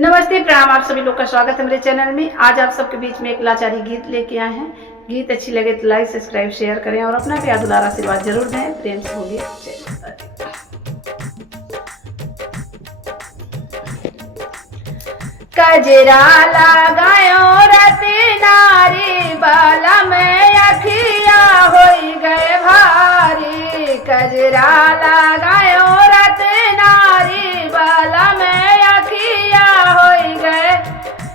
नमस्ते प्रणाम, आप सभी लोग का स्वागत है मेरे चैनल में। आज आप सबके बीच में एक लाचारी गीत लेके आए हैं। गीत अच्छी लगे तो लाइक सब्सक्राइब शेयर करें और अपना प्यार दुलार आशीर्वाद जरूर दें। प्रेम से बोलिए जय माता दी। कजरा लगायो रति नारी बाला में अखिया होई गए भारी। कजरा लगायो रति नारी बाला में अखिया होई गए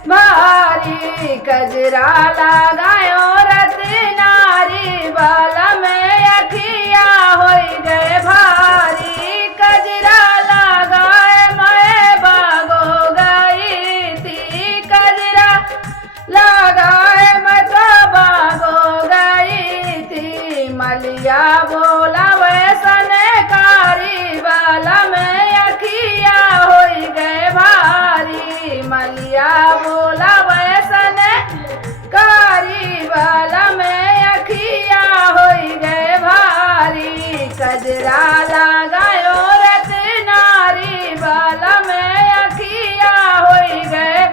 भारी। कजरा लगायो रति नारी बाला में अखिया होई गए भारी। कजरा लगाए मैं बागो गई थी। कजरा लगाए मैं तो बागो गई थी। मलिया बोला वैसन कारी बाला में अखिया होई गए भारी। मलिया बोला वैसन कारी बाला में अखिया होई गए भारी। कजरा लगायो रत नारी बाला में अखिया होई गए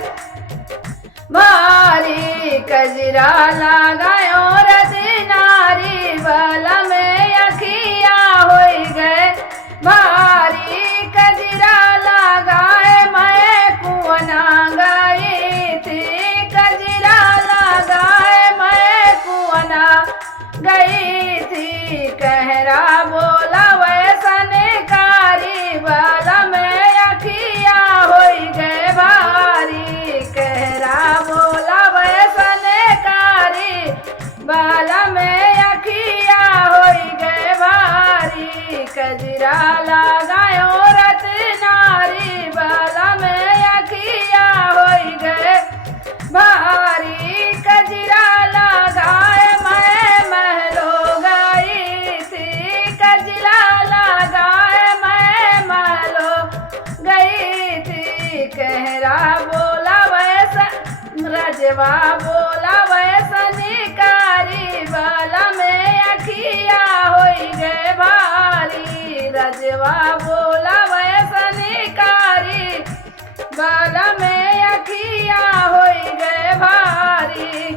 भारी। कजरा लगायो रत नारी बाला में अखिया होई गए भारी। कजरा लगाए मैं कुआना गई थी। कजरा लगाए मैं कुआना गई थी। कहरा बोला वैसन कारी बाला में अखिया होई गए भारी। कहरा बोला वैसन कारी बाला में अखिया होई गए भारी। कजरा लगायो रत नारी बाला में अखिया होई गए भारी। कजरा लगाए मैं महलो गई थी। कजरा लगाए मैं महलो गई थी। कहरा बोला वैसन रजवा बोला वैसन कारी बाला में अखिया होई गए भारी। रजवा बोला वैसन कारी बाला में अखिया होई गए भारी।